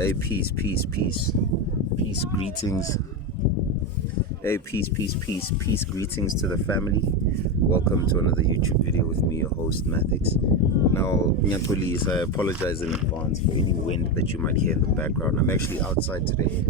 Hey, peace, peace, peace. Peace, greetings. Hey, peace, peace, peace, peace, greetings to the family. Welcome to another YouTube video with me, your host, Mathix. Now, Nyakulis, I apologize in advance for any wind that you might hear in the background. I'm actually outside today.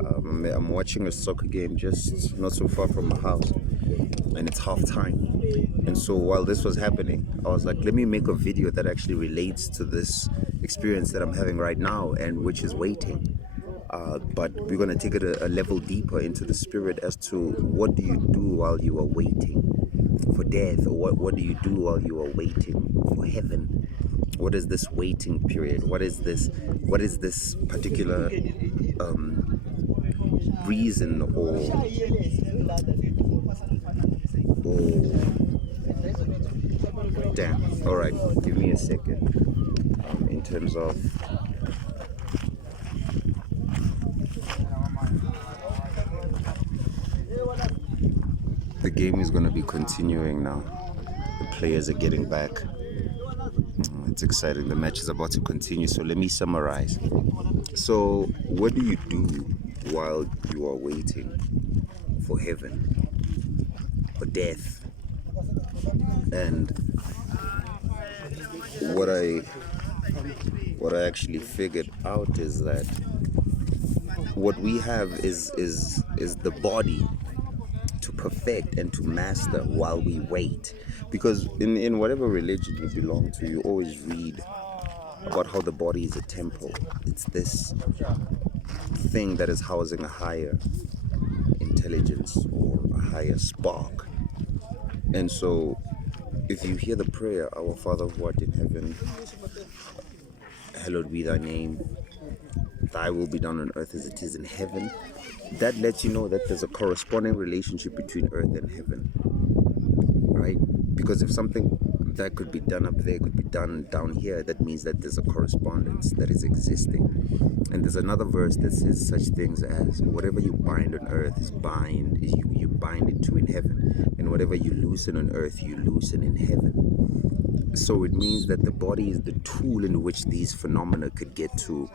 I'm watching a soccer game just not so far from my house, and it's half time. And so while this was happening, I was like, let me make a video that actually relates to this experience that I'm having right now, and which is waiting. But we're going to take it a level deeper into the spirit as to what do you do while you are waiting for death, or what do you do while you are waiting for heaven? What is this waiting period? What is this particular reason or damn, all right, give me a second. In terms of the game is going to be continuing now. The players are getting back. It's exciting. The match is about to continue. So let me summarize. So what do you do while you are waiting for heaven or death? And what I actually figured out is that what we have is the body to perfect and to master while we wait. Because in whatever religion you belong to, you always read about how the body is a temple. It's this thing that is housing a higher intelligence or a higher spark. And so if you hear the prayer, Our Father who art in heaven, hallowed be thy name, thy will be done on earth as it is in heaven, that lets you know that there's a corresponding relationship between earth and heaven, right? Because if something that could be done up there could be done down here, that means that there's a correspondence that is existing. And there's another verse that says such things as, whatever you bind on earth you bind it to in heaven, and whatever you loosen on earth you loosen in heaven. So it means that the body is the tool in which these phenomena could get to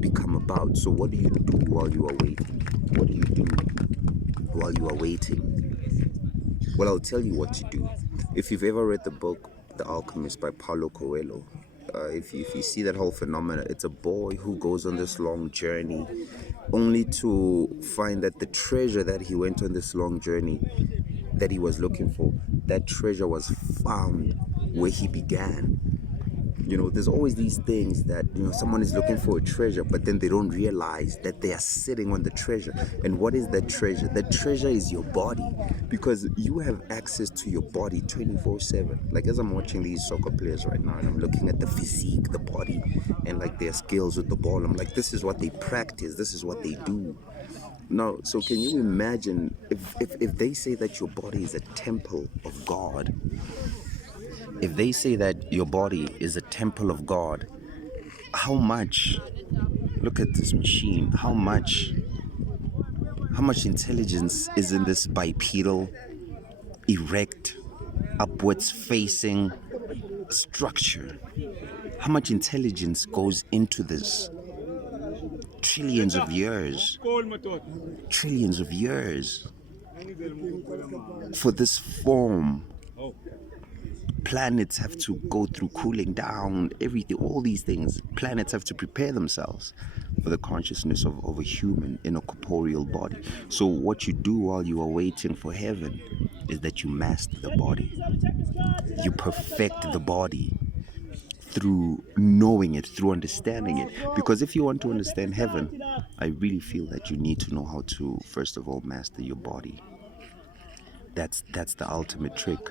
become about. So what do you do while you are waiting? What do you do while you are waiting? Well, I'll tell you what to do. If you've ever read the book The Alchemist by Paulo Coelho, if you see that whole phenomena, it's a boy who goes on this long journey only to find that the treasure that he went on this long journey that he was looking for, that treasure was found where he began. You know, there's always these things that, you know, someone is looking for a treasure, but then they don't realize that they are sitting on the treasure. And what is that treasure? That treasure is your body, because you have access to your body 24/7. Like as I'm watching these soccer players right now, and I'm looking at the physique, the body, and like their skills with the ball, I'm like, this is what they practice, this is what they do. Now, so can you imagine if they say that your body is a temple of God? If they say that your body is a temple of God, how much, look at this machine, how much intelligence is in this bipedal, erect, upwards facing structure? How much intelligence goes into this? Trillions of years for this form. Planets have to go through cooling down, everything, all these things. Planets have to prepare themselves for the consciousness of a human in a corporeal body. So what you do while you are waiting for heaven is that you master the body. You perfect the body through knowing it, through understanding it. Because if you want to understand heaven, I really feel that you need to know how to, first of all, master your body. That's the ultimate trick.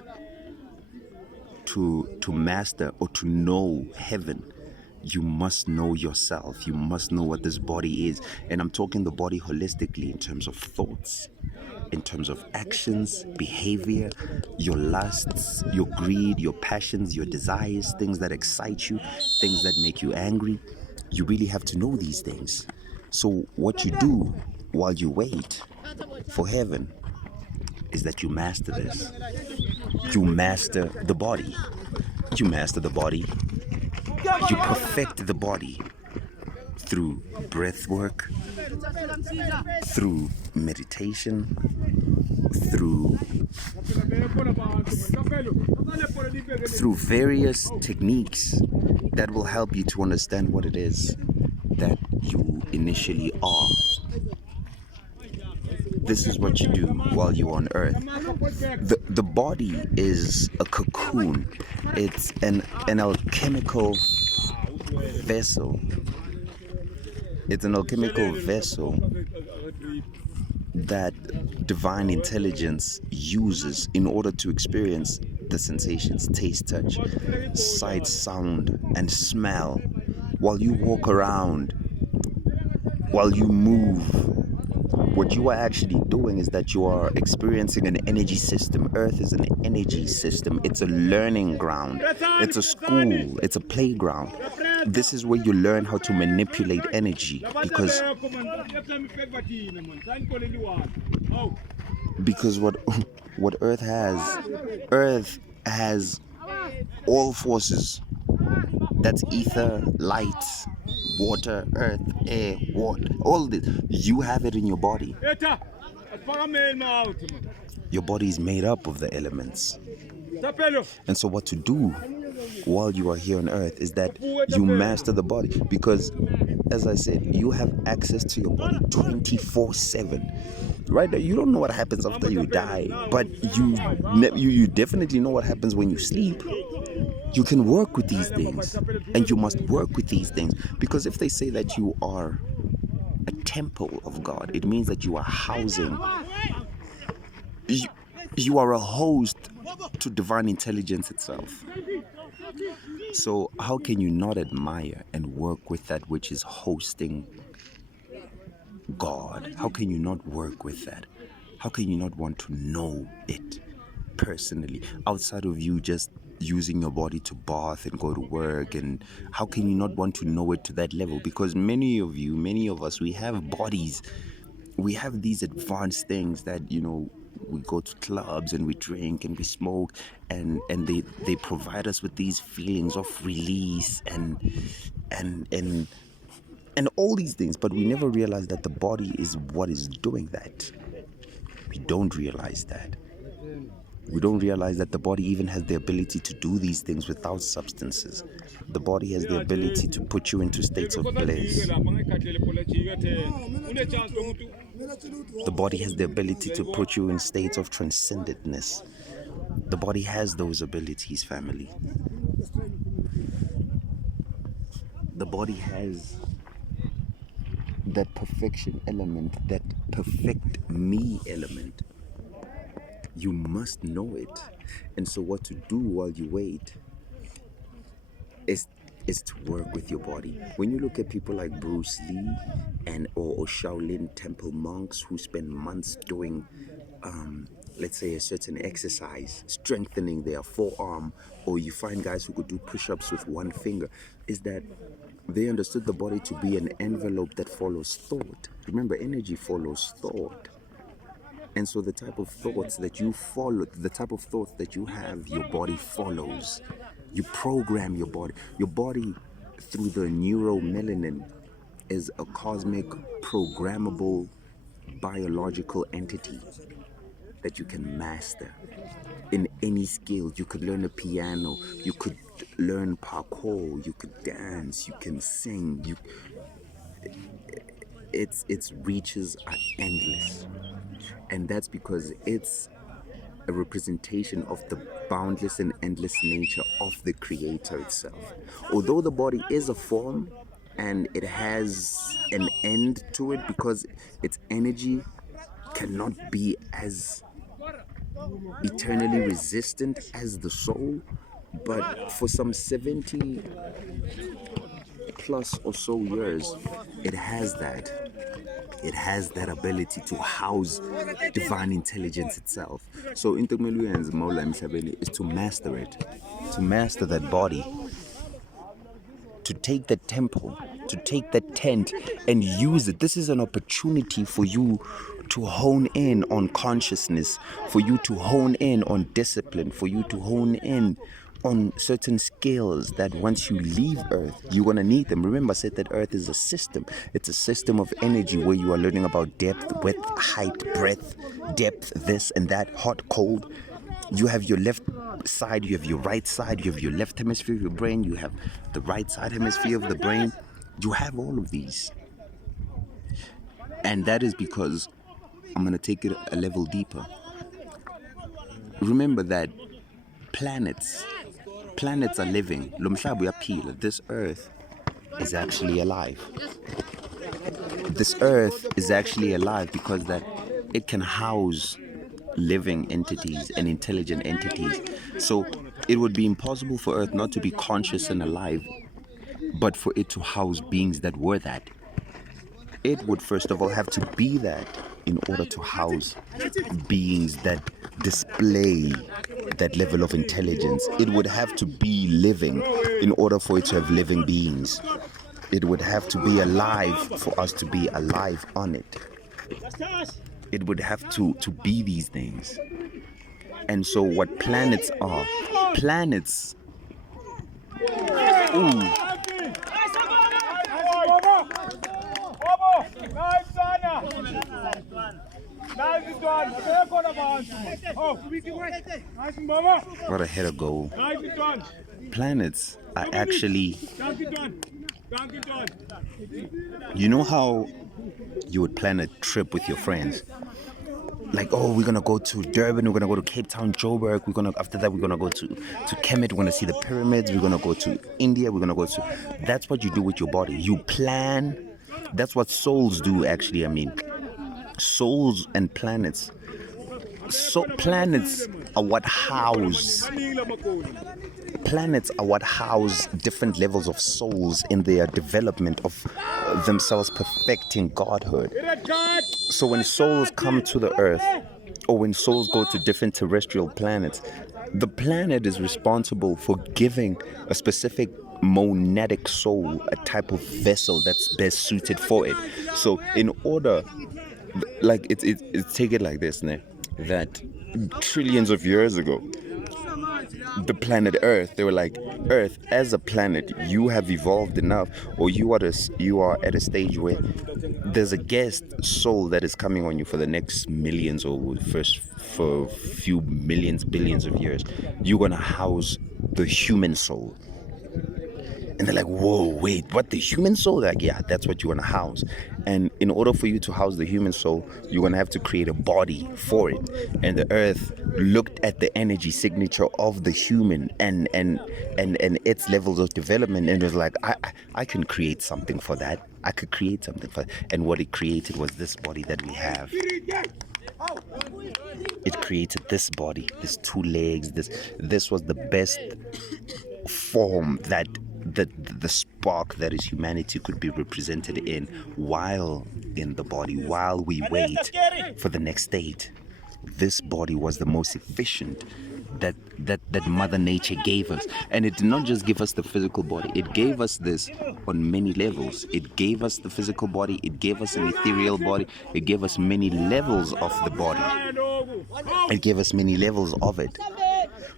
To master or to know heaven, you must know yourself. You must know what this body is. And I'm talking the body holistically in terms of thoughts, in terms of actions, behavior, your lusts, your greed, your passions, your desires, things that excite you, things that make you angry. You really have to know these things. So what you do while you wait for heaven is that you master this. You master the body. You master the body. You perfect the body. through breath work, through meditation, through various techniques that will help you to understand what it is that you initially are. This is what you do while you're on earth. The body is a cocoon. It's an alchemical vessel. It's an alchemical vessel that divine intelligence uses in order to experience the sensations, taste, touch, sight, sound, and smell while you walk around, while you move. What you are actually doing is that you are experiencing an energy system. Earth is an energy system. It's a learning ground. It's a school. It's a playground. This is where you learn how to manipulate energy because what Earth has all forces. That's ether, light, water, earth, air, water, all this. You have it in your body. Your body is made up of the elements. And so what to do while you are here on earth is that you master the body, because as I said, you have access to your body 24/7. Right? You don't know what happens after you die, but you definitely know what happens when you sleep. You can work with these things, and you must work with these things, because if they say that you are a temple of God, it means that you are housing, you are a host to divine intelligence itself. So how can you not admire and work with that which is hosting God? How can you not work with that? How can you not want to know it personally, outside of you just using your body to bath and go to work? And how can you not want to know it to that level? Because many of us, we have bodies, we have these advanced things that, we go to clubs and we drink and we smoke, and they provide us with these feelings of release and all these things, but we never realize that the body is what is doing that. We don't realize that. We don't realize that the body even has the ability to do these things without substances. The body has the ability to put you into states of bliss. The body has the ability to put you in states of transcendentness. The body has those abilities, family. The body has that perfection element, that perfect me element. You must know it. And so what to do while you wait is to work with your body. When you look at people like Bruce Lee or Shaolin temple monks who spend months doing let's say a certain exercise, strengthening their forearm, or you find guys who could do push-ups with one finger, is that they understood the body to be an envelope that follows thought. Remember, energy follows thought. And so the type of thoughts that you follow, the type of thoughts that you have, your body follows. You program your body. Your body, through the neuromelanin, is a cosmic, programmable, biological entity that you can master in any skill. You could learn a piano, you could learn parkour, you could dance, you can sing. Its reaches are endless, and that's because it's a representation of the boundless and endless nature of the Creator itself. Although the body is a form and it has an end to it, because its energy cannot be as eternally resistant as the soul, but for some 70 plus or so years, it has that ability to house divine intelligence itself. So into Meluyan's Mola Mshabeli is to master it, to master that body, to take that temple, to take that tent and use it. This is an opportunity for you to hone in on consciousness, for you to hone in on discipline, for you to hone in on certain scales that once you leave Earth, you're going to need them. Remember, I said that Earth is a system. It's a system of energy where you are learning about depth, width, height, breadth, depth, this and that, hot, cold. You have your left side, you have your right side, you have your left hemisphere of your brain, you have the right side hemisphere of the brain. You have all of these. And that is because I'm going to take it a level deeper. Remember that planets are living. This earth is actually alive. This earth is actually alive because that it can house living entities and intelligent entities. So it would be impossible for Earth not to be conscious and alive, but for it to house beings that were that. It would first of all have to be that in order to house beings that display that level of intelligence. It would have to be living in order for it to have living beings. It would have to be alive for us to be alive on it. It would have to be these things. And so what planets are, planets, what a header goal. Planets are actually, you know how you would plan a trip with your friends? Like, oh, we're gonna go to Durban, we're gonna go to Cape Town, Joburg, after that we're gonna go to Kemet, we're gonna see the pyramids, we're gonna go to India, we're gonna go to, that's what you do with your body. You plan. That's what souls do, actually. I mean, souls and planets. So planets are what house different levels of souls in their development of themselves perfecting godhood. So when souls come to the earth, or when souls go to different terrestrial planets, the planet is responsible for giving a specific monadic soul a type of vessel that's best suited for it. So in order, like it's take it like this, né? That trillions of years ago, the planet Earth, they were like, Earth as a planet, you have evolved enough, or you are at a stage where there's a guest soul that is coming on you for the next millions, or first for a few millions, billions of years. You're gonna house the human soul. And they're like, whoa, wait, what, the human soul? They're like, yeah, that's what you want to house. And in order for you to house the human soul, you're going to have to create a body for it. And the earth looked at the energy signature of the human and its levels of development, and was like, I can create something for that. I could create something for that. And what it created was this body that we have. It created this body, this two legs. This was the best form that the spark that is humanity could be represented in while in the body, while we wait for the next state. This body was the most efficient that Mother Nature gave us. And it did not just give us the physical body, it gave us this on many levels. It gave us the physical body, it gave us an ethereal body, it gave us many levels of the body. It gave us many levels of it.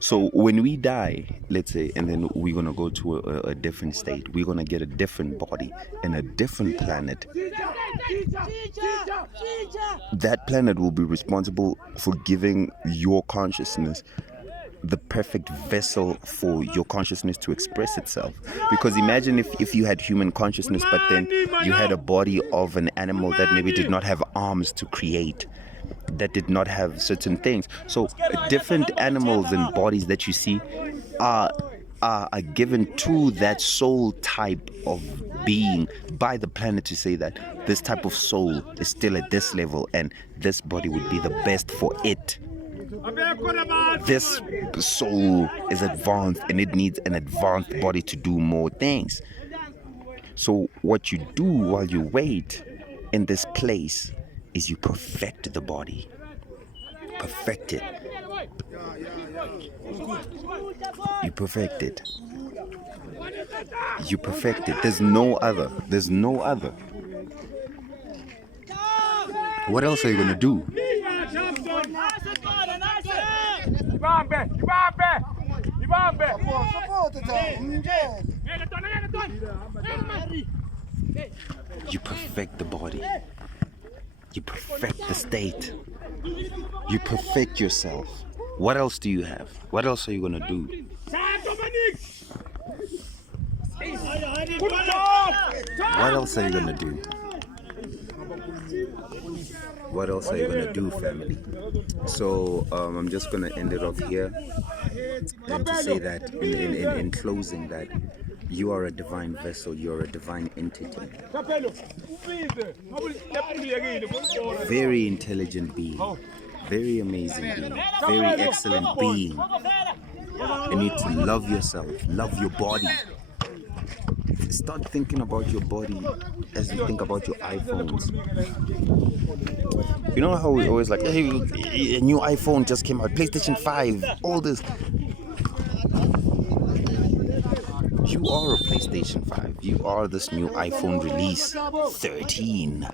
So when we die, let's say, and then we're going to go to a different state, we're going to get a different body and a different planet. That planet will be responsible for giving your consciousness the perfect vessel for your consciousness to express itself. Because imagine if you had human consciousness, but then you had a body of an animal that maybe did not have arms to create, that did not have certain things. So different animals and bodies that you see are given to that soul type of being by the planet to say that this type of soul is still at this level and this body would be the best for it. This soul is advanced and it needs an advanced body to do more things. So what you do while you wait in this place is you perfect the body. Perfect it. You perfect it. You perfect it. There's no other. There's no other. What else are you gonna do? You perfect the body. You perfect the state. You perfect yourself. What else do you have? What else are you going to do? What else are you going to do? What else are you going to do, family? So I'm just going to end it off here and to say that in closing that you are a divine vessel, you're a divine entity. Very intelligent being, very amazing being, very excellent being. You need to love yourself, love your body. Start thinking about your body as you think about your iPhones. You know how we always like, hey, a new iPhone just came out, PlayStation 5, all this. You are a PlayStation 5. You are this new iPhone release 13.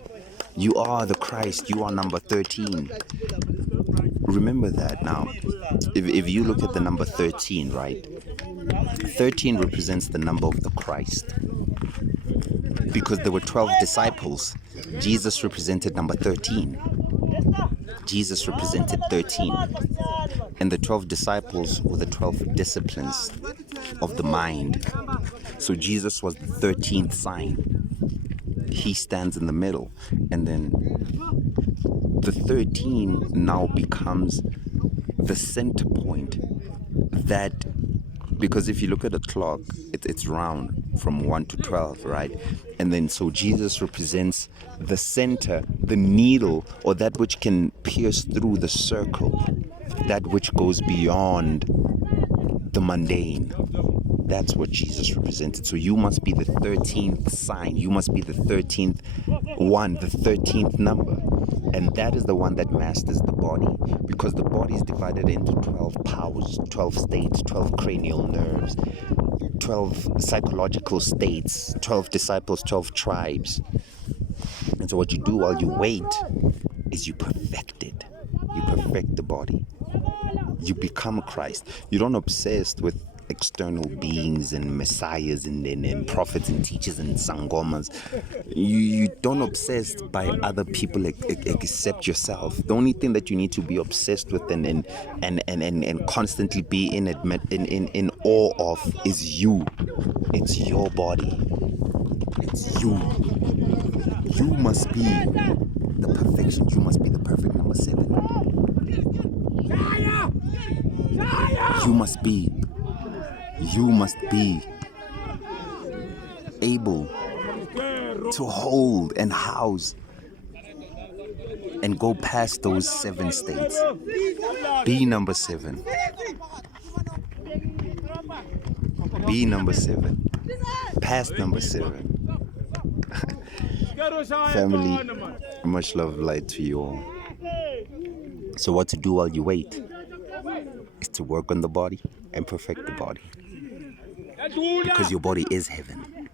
You are the Christ. You are number 13. Remember that now. If you look at the number 13, right? 13 represents the number of the Christ. Because there were 12 disciples. Jesus represented number 13. Jesus represented 13. And the 12 disciples were the 12 disciplines of the mind. So Jesus was the 13th sign. He stands in the middle. And then the 13 now becomes the center point that, because if you look at a clock, it's round from 1 to 12, right? And then so Jesus represents the center, the needle, or that which can pierce through the circle, that which goes beyond the mundane. That's what Jesus represented. So you must be the 13th sign. You must be the 13th one, the 13th number. And that is the one that masters the body, because the body is divided into 12 powers, 12 states, 12 cranial nerves, 12 psychological states, 12 disciples, 12 tribes. And so what you do while you wait is you perfect it. You perfect the body. You become Christ. You don't obsess with external beings and messiahs and prophets and teachers and sangomas. You don't obsess by other people except yourself. The only thing that you need to be obsessed with and constantly be in awe of is you. It's your body. It's you. You must be the perfection. You must be the perfect number 7. You must be able to hold and house and go past those 7 states. Be number 7. Be number 7. Past number 7. Family, much love, light to you all. So what to do while you wait is to work on the body and perfect the body. Because your body is heaven.